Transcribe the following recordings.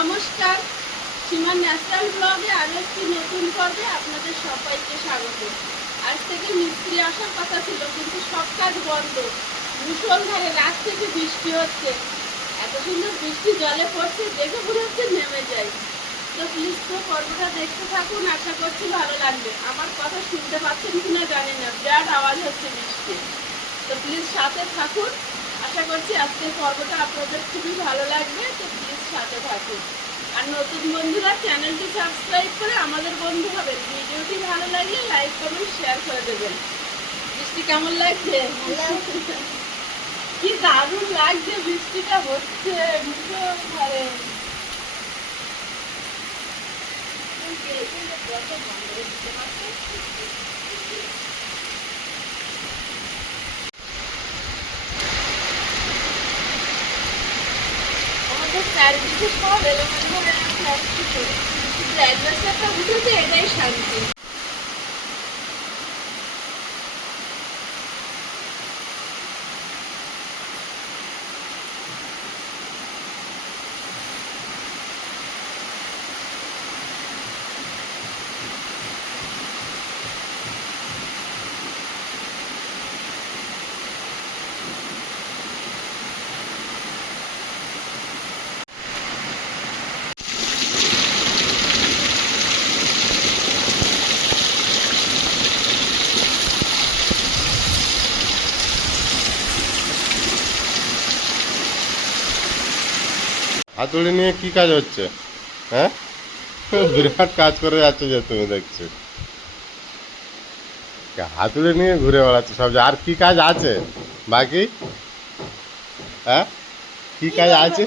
নমস্কার, সীমা ন্যাচারাল ব্লগে আরো একটি নতুন পর্বে আপনাদের সবাইকে স্বাগত। আজ থেকে মিস্ত্রি আসার কথা ছিল, কিন্তু সব কাজ বন্ধ। মুষলধারে রাত থেকে বৃষ্টি হচ্ছে, এত সুন্দর বৃষ্টি জলে পড়ছে, দেখে মনে হচ্ছে নেমে যায়। তো প্লিজ পর্বটা দেখতে থাকুন, আশা করছি ভালো লাগবে। আমার কথা শুনতে পাচ্ছেন কিনা জানি না, বিরাট আওয়াজ হচ্ছে বৃষ্টি। তো প্লিজ সাথে থাকুন, আশা করছি আজকের পর্বটা আপনাদের খুবই ভালো লাগবে। তো প্লিজ সাথে থাকুন, আর নতুন বন্ধুরা চ্যানেলটি সাবস্ক্রাইব করে আমাদের বন্ধু হবেন। ভিডিওটি ভালো লাগলে লাইক কমেন্ট শেয়ার করে দেবেন। বৃষ্টি কেমন লাগছে? কি দারুণ লাগছে, বৃষ্টিটা হচ্ছে মুষলধারে। চারিদিকে সব এলোমেলো হয়ে আছে, কিন্তু অ্যাডভেস্টারটা উঠেছে, এটাই শান্তি। হাতুড়ি নিয়ে কি কাজ হচ্ছে? হ্যাঁ, বিরাট কাজ করে যাচ্ছে যে তুমি দেখছো। হাতুড়ি নিয়ে ঘুরে বেড়াচ্ছে সব। আর কি কাজ আছে বাকি? হ্যাঁ, কি কাজ আছে?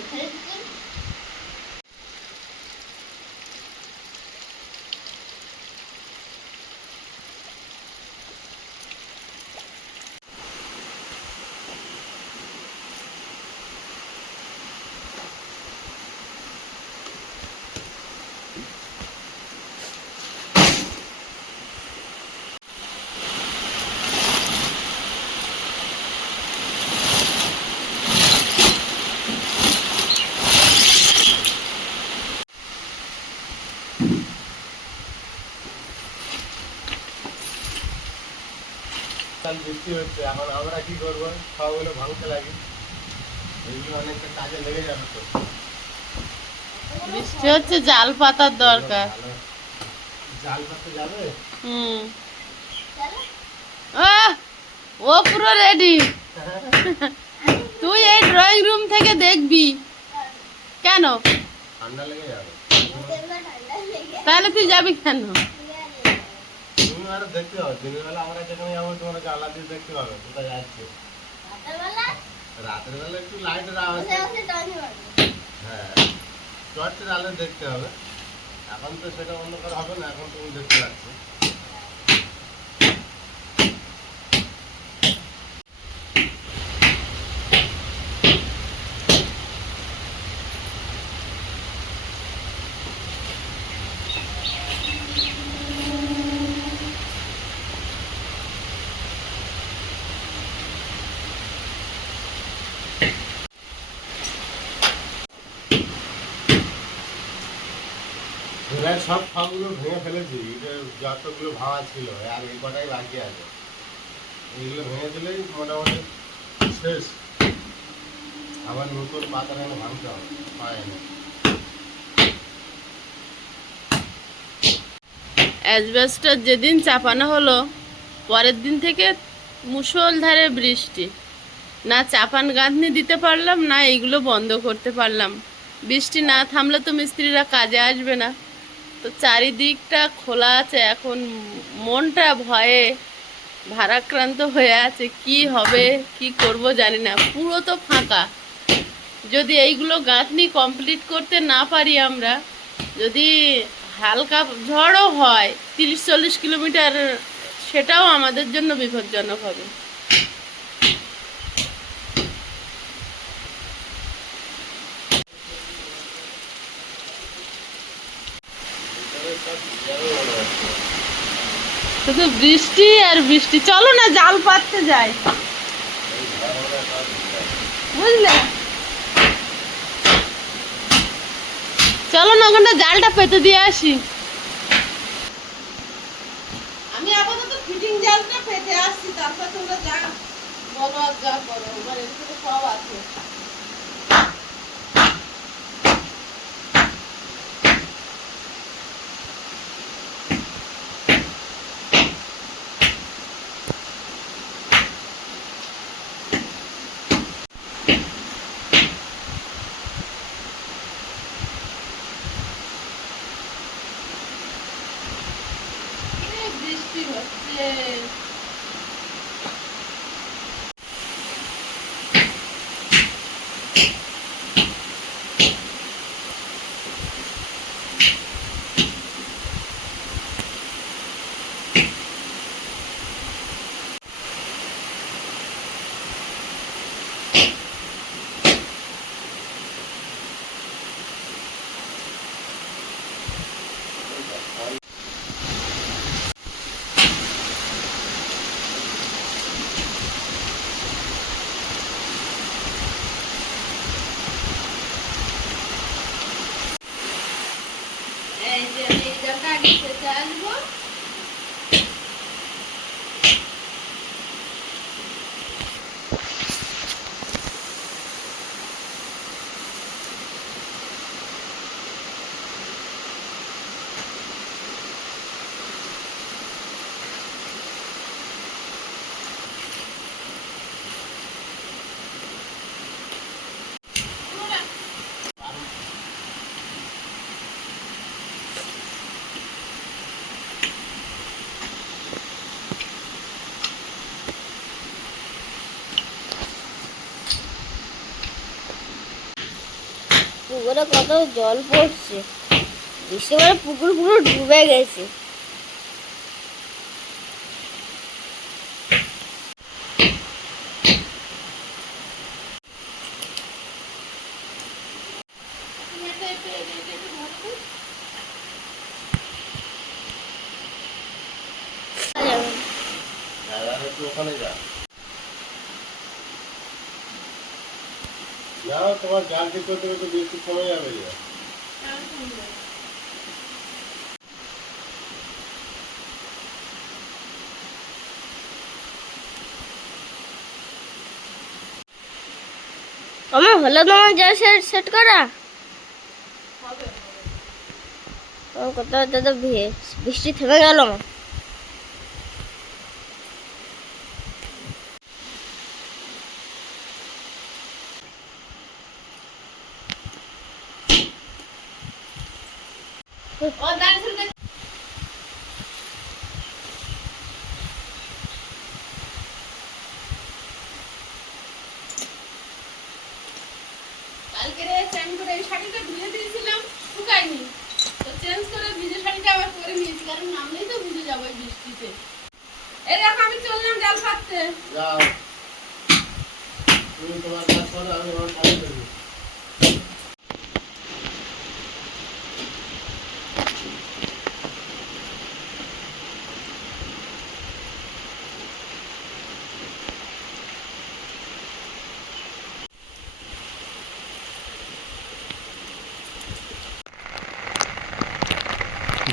বৃষ্টি হচ্ছে, এখন আমরা কি করবো? সবগুলো ভাঙতে লাগে, এগুলো অনেকটা কাজে লেগে যাবে। তো বৃষ্টি হচ্ছে, জাল পাতার দরকার। জাল পাততে যাবে? ও পুরো রেডি। তুই এই ড্রয়িং রুম থেকে দেখবি কেন? ঠান্ডা লেগে যাবে। তাহলে তুই যাবি কেন? তুমি আরো দেখতে পাবে, দিনের বেলা আমরা যেখানে যাবো তোমার জানলা দিয়ে দেখতে পাবে কোথায় যাচ্ছে। রাতের বেলা একটু লাইটের আওয়াজ, হ্যাঁ, টর্চের আলো দেখতে হবে। এখন তো সেটা অন্ধকার হবে না, এখন তুমি দেখতে পাচ্ছ। সব খামগুলো ভেঙে ফেলেছি, যতগুলো ভাঙা ছিল, আর এই কটাই বাকি আছে। এইগুলো ভেঙে দিলেই মোটামুটি শেষ। আবার নতুন পাতা এনে ভাঙতে হবে, পায় না। অ্যাসবেস্টস যেদিন চাপানো হলো, পরের দিন থেকে মুষলধারে বৃষ্টি। না চাপান গাঁথনি দিতে পারলাম, না এইগুলো বন্ধ করতে পারলাম। বৃষ্টি না থামলে তো মিস্ত্রিরা কাজে আসবে না। তো চারিদিকটা খোলা আছে, এখন মনটা ভয়ে ভারাক্রান্ত হয়ে আছে। কি হবে, কি করব জানি না, পুরো তো ফাঁকা। যদি এইগুলো গাঁথনি কমপ্লিট করতে না পারি আমরা, যদি হালকা ঝড়ও হয় 30-40 কিলোমিটার, সেটাও আমাদের জন্য বিপজ্জনক হবে। শুধু বৃষ্টি আর বৃষ্টি। চলো না জাল পাততে যাই, বুঝলে? চলো না ওখানটা জালটা পেতে দিয়ে আসি। আমি আপাতত ফিটিং জালটা পেতে আসছি, তারপর তোমরা যা বলো আর যা করো, আমার এদিকে সব আছে। বৃষ্টি হচ্ছে। এই যে আমি এই জালটা আগে পেতে আসবো। পুকুরে কত জল পড়ছে, বৃষ্টি করে পুকুর পুরো ডুবে গেছে। ওখানে যা যাও, তোমার জাল ঠিক করতে করতে বেশি সময় যাবে যে। আমার হলো তোমার জল সেট করা কোথাও তো বৃষ্টি থেমে গেল। কালকে চেঞ্জ করে এই শাড়িটা ধুয়ে দিয়েছিলাম, শুকায়নি, তো চেঞ্জ করে ভিজে শাড়িটা আবার পরে নিয়েছি, কারণ নামলেই তো ভিজে যাবো এই বৃষ্টিতে। এই দেখো আমি চললাম জাল পাততে। যাও, তুমি তোমার কাজ করো, আমি আমার কাজ করি।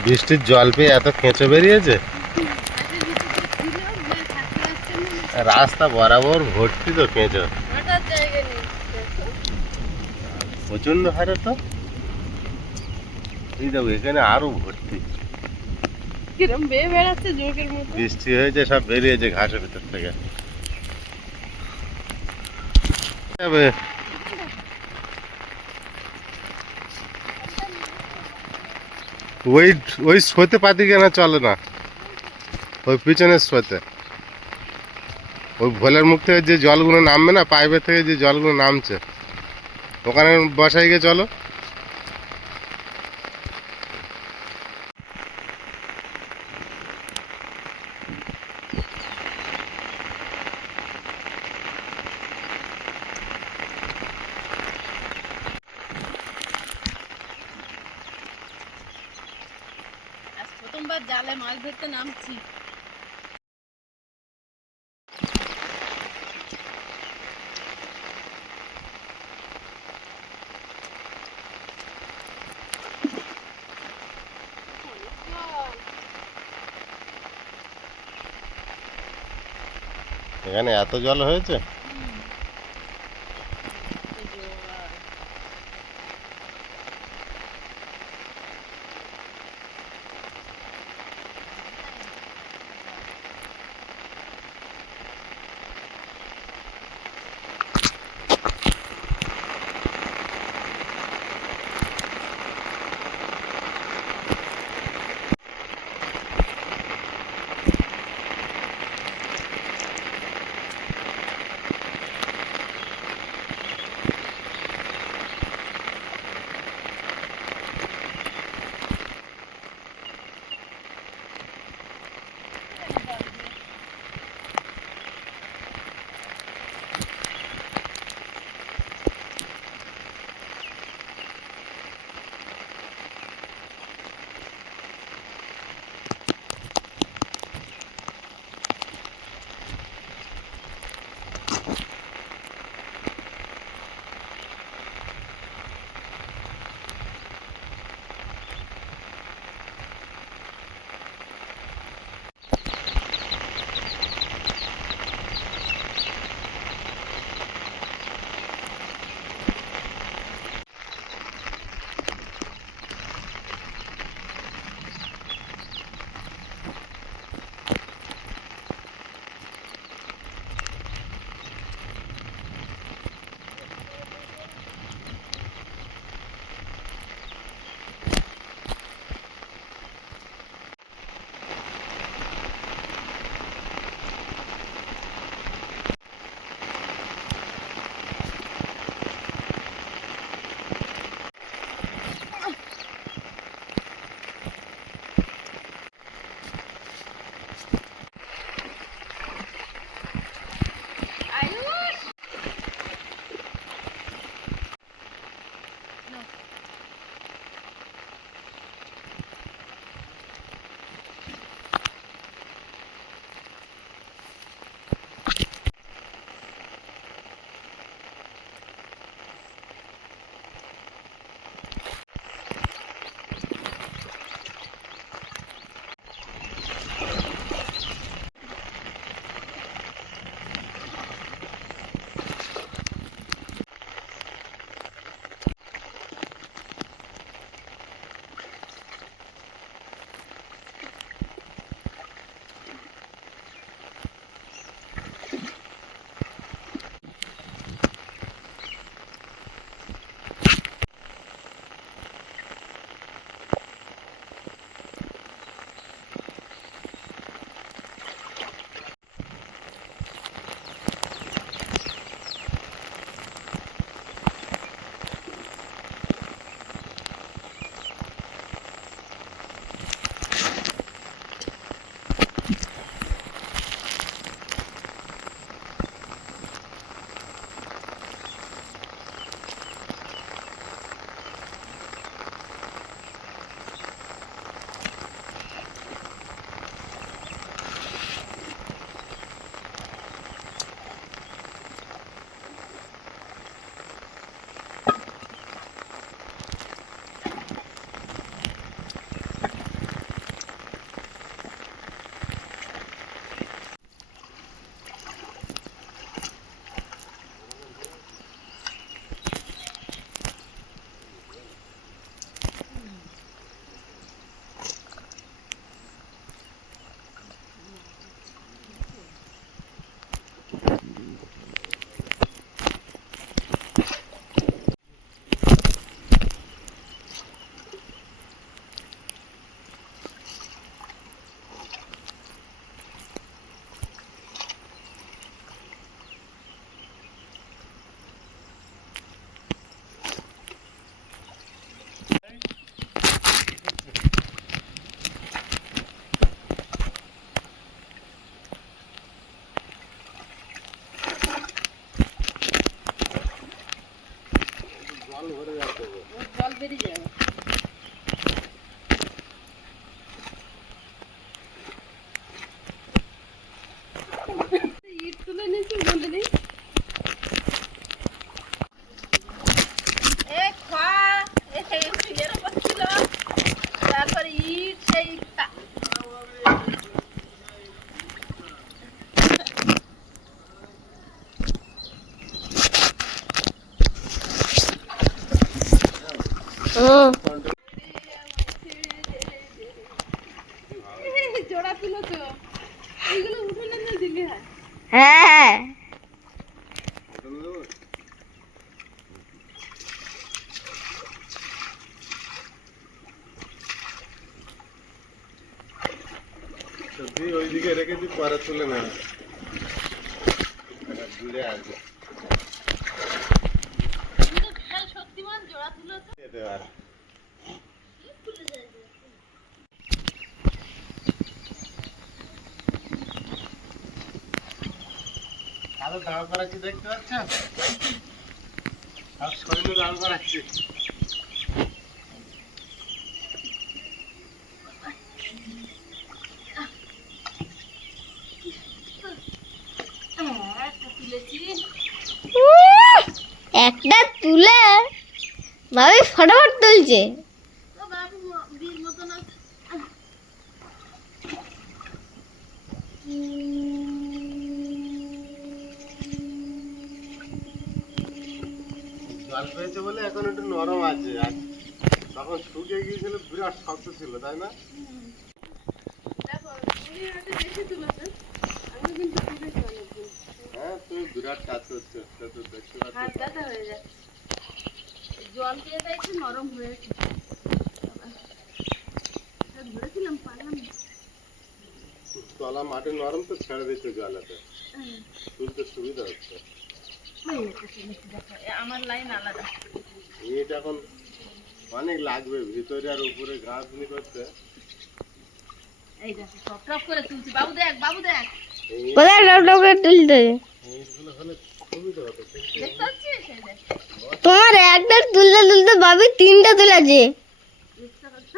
বৃষ্টির জল পেয়ে এত কেঁচো বেরিয়েছে, রাস্তা বরাবর ভর্তি তো কেঁচো, প্রচন্ড হারে তো। এই দেখো এখানে আরো ভর্তি, কিরম বেয়ে বেড়াচ্ছে জোকের মতো। বৃষ্টি হয়েছে সব বেরিয়েছে ঘাসের ভিতর থেকে। যাবে ওই ওই স্রোতে পাতি কেনা চলে না, ওই পিছনের স্রোতে, ওই ভোলের মুখ থেকে যে জলগুলো নামবে না, পাইপের থেকে যে জলগুলো নামছে, ওখানে বসাই গিয়ে চলো। আজ প্রথমবার জালে মাছ ধরতে নামছি। এখানে এত জল হয়েছে? জল বেরিয়ে যাবে। ইট তুলে নিয়েছি বন্ধুনি। তারপরে ইট সেই হুম। জোড়া তুলো তো, এইগুলো উঠোনে তো দিলে হয়। হ্যাঁ সত্যি ওইদিকে রেখেছি, পরে তুলে না দূরে আসবে কিন্তু বিশাল শক্তিমান, জোড়া তুলো তো। যেতে পারে। কালো দাঁড় করাচ্ছি দেখতে পাচ্ছ, সব শরীরে দাঁড় করাচ্ছি। হ্যাঁ, একটা তুলেছি। একটা তুলে ভাবি ফটাফট তুলছে। ও বাবু, বীর মতন আছে। জল পেয়েছে বলে এখন একটু নরম আছে, আর তখন শুকিয়ে গিয়েছিল, বিরাট শক্ত ছিল, তাই না? দেখো, উনি হয়তো বেশি তুলেছে, আমি কিন্তু তুলেছি অনেকদিন। হ্যাঁ, তুমি বিরাট কাজ করছো, সে তো দেখতে হাত পাচ্ছ। ব্যথা হয়ে যাচ্ছে, জল দিয়ে দেয় একটু নরম হয়েছে। ধরেছিলাম, পারলাম না। তলা মাটি নরম তো, ছেড়ে দিচ্ছে জলেতে, হুম। তুলতে সুবিধা হচ্ছে। এই একটা তুলেছি, দেখো, আমার লাইন আলাদা। এটা এখন অনেক লাগবে ভিতরে আর উপরে গাঁথনি করতে। এই দেখো, টপ টপ করে তুলছি। বাবু দেখ, বাবু দেখ, এই কোথায় টপ টপ করে তুলতে? ইটগুলো হলে সুবিধা হতো, কিন্তু দেখতে পাচ্ছিস? এই দেখ, তোমার একটা তুলতে তুলতে ভাবি তিনটা তুলেছে। দেখতে পাচ্ছ?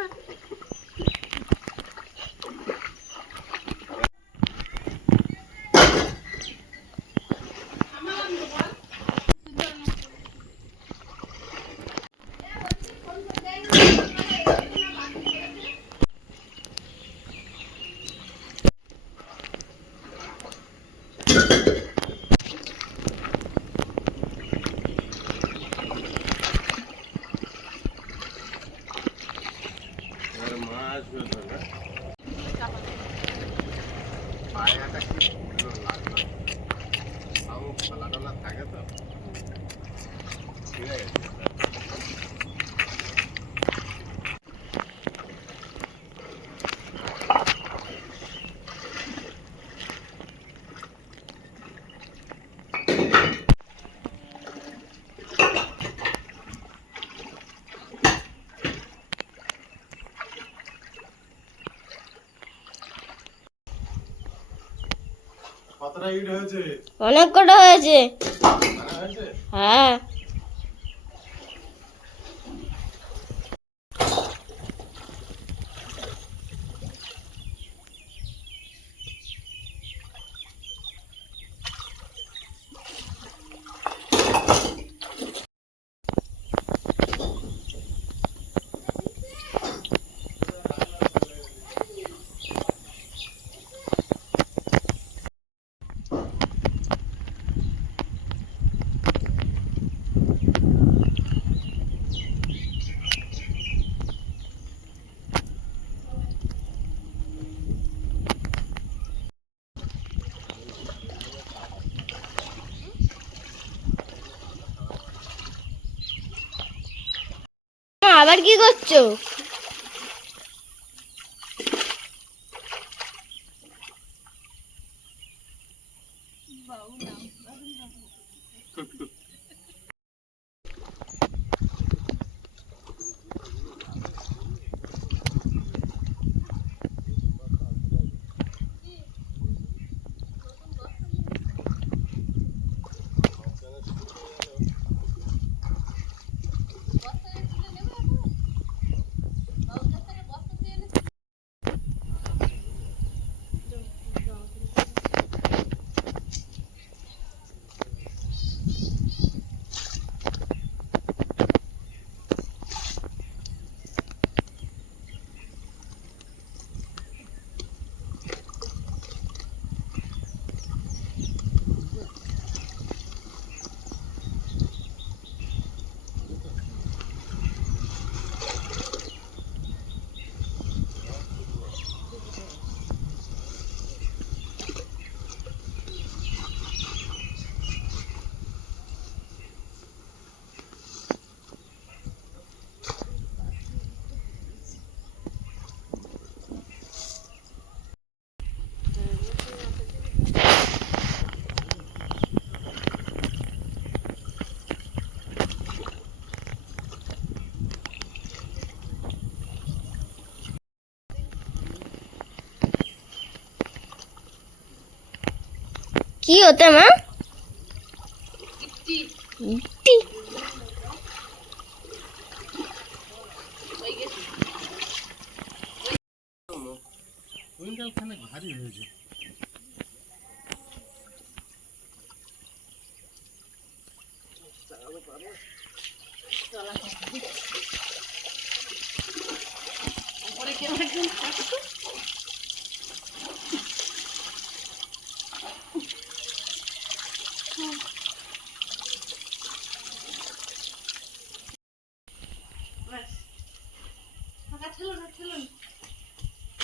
এবার মা আসবে তো না, পায়ে একটা কি লাগলো, তাও খোলা টোলা থাকে তো, ছিঁড়ে গেছে। কতটা ইট হয়েছে? অনেক কটা হয়েছে। মানে হয়েছে? হ্যাঁ আবার কি করছো? কি হতে মা? কিচ্ছি টি। হয়ে গেছে। কুইন্টাল খানে ভারী হয়েছে। উপরে কেউ একজন থাকতো। ব্যাস। ফাঁকা ছিল না, ছিল না।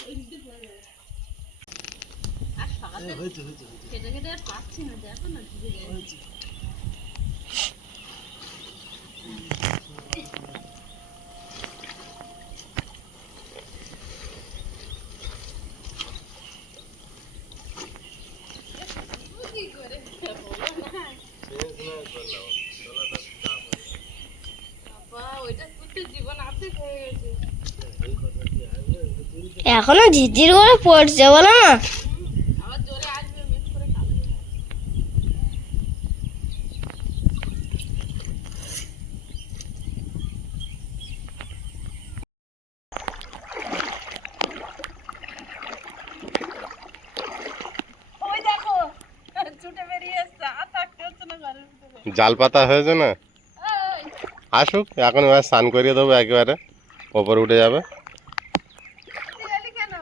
ওই দিক দিয়ে পড়ে যাবে। আর সকালে খেতে খেতে আর পাচ্ছি না, দেখো না ভিজে গেছে। কি করে বলো না। বাবা, ওইটা করতে জীবন অর্ধেক হয়ে গেছে। এখনো ঝিরঝির করে পড়ছে বলো না? আবার জোরে আসবে, মেঘ করে কালো হয়ে আসবে। ওই দেখো, ছুটে বেরিয়ে এসছে, আর থাকতে হচ্ছে না ঘরের ভিতরে। জাল পাতা হয়েছে না? ওই, আসুক, এখন এবার স্নান করিয়ে দেবো, একেবারে ওপরে উঠে যাবে। তুই এলি কেন?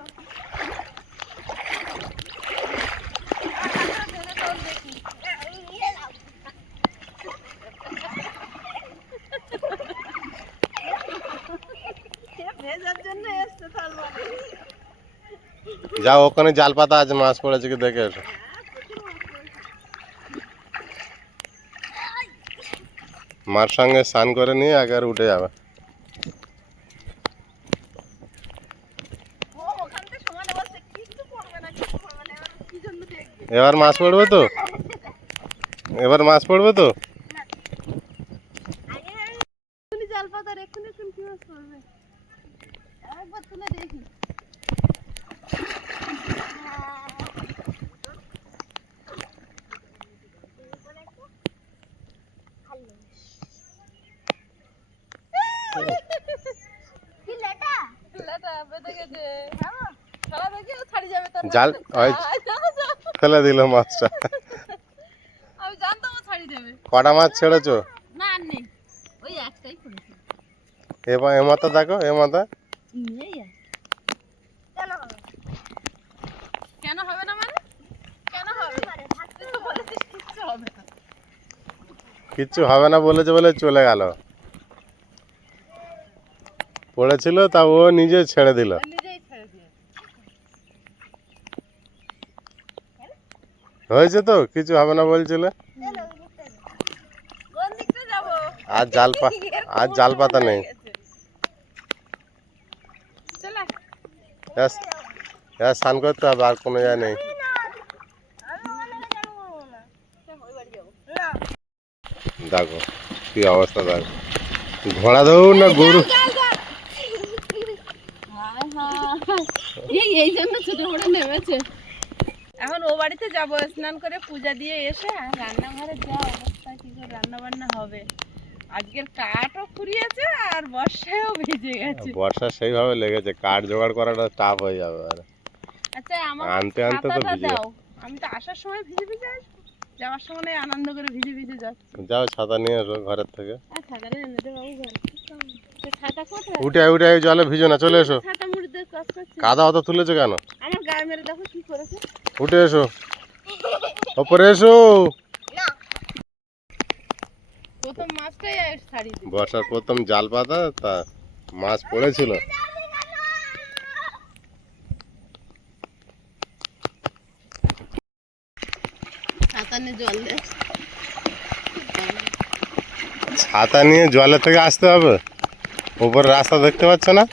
আর হাতটা ধরে তোল দেখি। সে ভেজার জন্য এসছে তার মানে। যাও, ওখানে জাল পাতা আছে, মাছ পড়েছে কি দেখে এসো। মার সঙ্গে স্নান করে নিয়ে একেবারে উঠে যাবে। ও ওখান থেকে সমানে বলছে কিচ্ছু পড়বে না, কিচ্ছু পড়বে না। এবার কি জন্য দেখবে? এবার মাছ পড়বে তো? এবার মাছ পড়বে তো? এক্ষুনি জাল পাতার এক্ষুনি কি মাছ পড়বে? একবার তুলে দেখি। লেটা বেঁধে গেছে। খেলা দেখে ও ছাড়ি যাবে তার জাল ওই ফেলে দিল মাছটা। আমি জানতাম ও ছাড়ি দেবে। কটা মাছ ছেড়েছো? না আর নেই, ওই একটাই করেছে। এবার এ মাথা দেখো, এ মাথা নেই আর। কেন হবে না মানে? কেন হবে? তুই তো বলেছিস কিচ্ছু হবে না। কিচ্ছু হবে না বলেছে বলে চলে গেল। পড়েছিল তা ও নিজে ছেড়ে দিল। ও নিজেই ছেড়ে দিয়েছে। হয়েছে তো, কিছু হবে না বলছিল। কোন দিকটা যাবো? আর আর জাল পাতা নেই। চলে স্নান করতে হবে, আর কোনো জায়গা নেই। ওই বাড়ি যাবো। দেখো কি অবস্থা, দেখো ঘোড়া দৌড় না গরু। এই জন্য ছুটে পড়ে নেমেছে। এখন ও বাড়িতে যাব, স্নান করে পূজা দিয়ে এসে রান্নাঘরে যা অবস্থা, কি করে রান্না বান্না হবে। আজকের কাঠও ফুরিয়েছে আর বর্ষায়ও ভিজে গেছে। বর্ষা সেইভাবে লেগেছে, কাঠ জোগাড় করাটা টাফ হয়ে যাবে। আর আচ্ছা আমার আনতে আনতে তো ছাতাটা ভিজে দাও, আমি তো আসার সময় ভিজে ভিজে আসবো, যাওয়ার সময় আনন্দ করে ভিজে ভিজে যাচ্ছি। যাও, ছাতা নিয়ে এসো ঘরের থেকে। আর ছাতাটা এনে দে বাবু ঘরে। তো ছাতা কোথায়? উঠে উঠে এই জলে ভিজো না, চলে এসো। ছাতা মুড়িতে কাজ করছে। কাদা অত তুলেছো কেন? আমার গায়ে মেরে দেখো কি করেছে। উঠে এসো, ওপরে এসো। প্রথম মাছটাই ছাড়ি দিই। বর্ষার প্রথম জাল পাতা, তা মাছ পড়েছিল। ছাতা নিয়ে জল দে। ছাতা নিয়ে জলের থেকে আসতে হবে, উপরে রাস্তা দেখতে পাচ্ছ না?